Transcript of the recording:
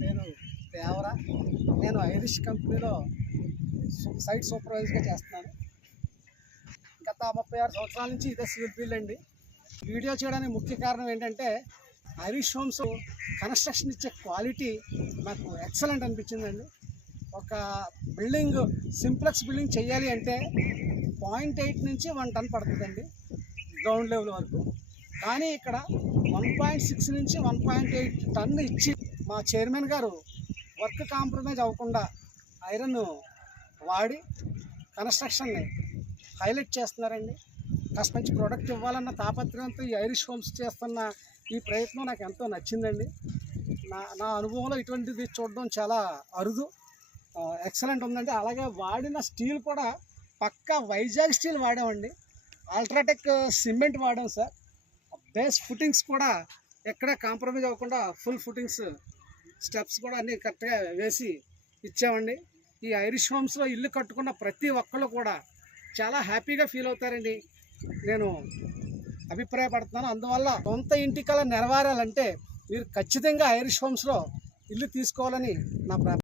పేరు దేవరా. నేను ఐరిష్ కంపెనీలో సైట్ సూపర్వైజర్గా చేస్తున్నాను. గత 36 సంవత్సరాల నుంచి ఇదే సివిల్ ఫీల్డ్ అండి. వీడియో చేయడానికి ముఖ్య కారణం ఏంటంటే ఐరిష్ హోమ్స్ కన్స్ట్రక్షన్ ఇచ్చే క్వాలిటీ నాకు ఎక్సలెంట్ అనిపించిందండి. ఒక బిల్డింగ్ సింప్లెక్స్ బిల్డింగ్ చేయాలి అంటే 0.8 నుంచి 1 టన్ పడుతుందండి గ్రౌండ్ లెవెల్ వరకు. కానీ ఇక్కడ 1.6 నుంచి 1.8 టన్ను ఇచ్చి మా చైర్మన్ గారు వర్క్ కాంప్రమైజ్ అవ్వకుండా ఐరన్ వాడి కన్స్ట్రక్షన్ని హైలైట్ చేస్తున్నారండి. కాస్త మంచి ప్రోడక్ట్ ఇవ్వాలన్న తాపత్రయంతో ఈ ఐరిష్ హోమ్స్ చేస్తున్న ఈ ప్రయత్నం నాకు ఎంతో నచ్చిందండి. నా అనుభవంలో ఇటువంటిది చూడడం చాలా అరుదు. ఎక్సలెంట్ ఉందండి. అలాగే వాడిన స్టీల్ కూడా పక్కా వైజాగ్ స్టీల్ వాడామండి. అల్ట్రాటెక్ సిమెంట్ వాడాం సార్. బేస్ ఫుటింగ్స్ కూడా ఎక్కడ కాంప్రమైజ్ అవ్వకుండా ఫుల్ ఫుటింగ్స్ స్టెప్స్ కూడా అన్నీ కరెక్ట్గా వేసి ఇచ్చామండి. ఈ ఐరిష్ హోమ్స్లో ఇల్లు కట్టుకున్న ప్రతి ఒక్కళ్ళు కూడా చాలా హ్యాపీగా ఫీల్ అవుతారండి నేను అభిప్రాయపడుతున్నాను. అందువల్ల సొంత ఇంటి కల నెరవేరాలంటే మీరు ఖచ్చితంగా ఐరిష్ హోమ్స్లో ఇల్లు తీసుకోవాలని నా ప్రార్థన.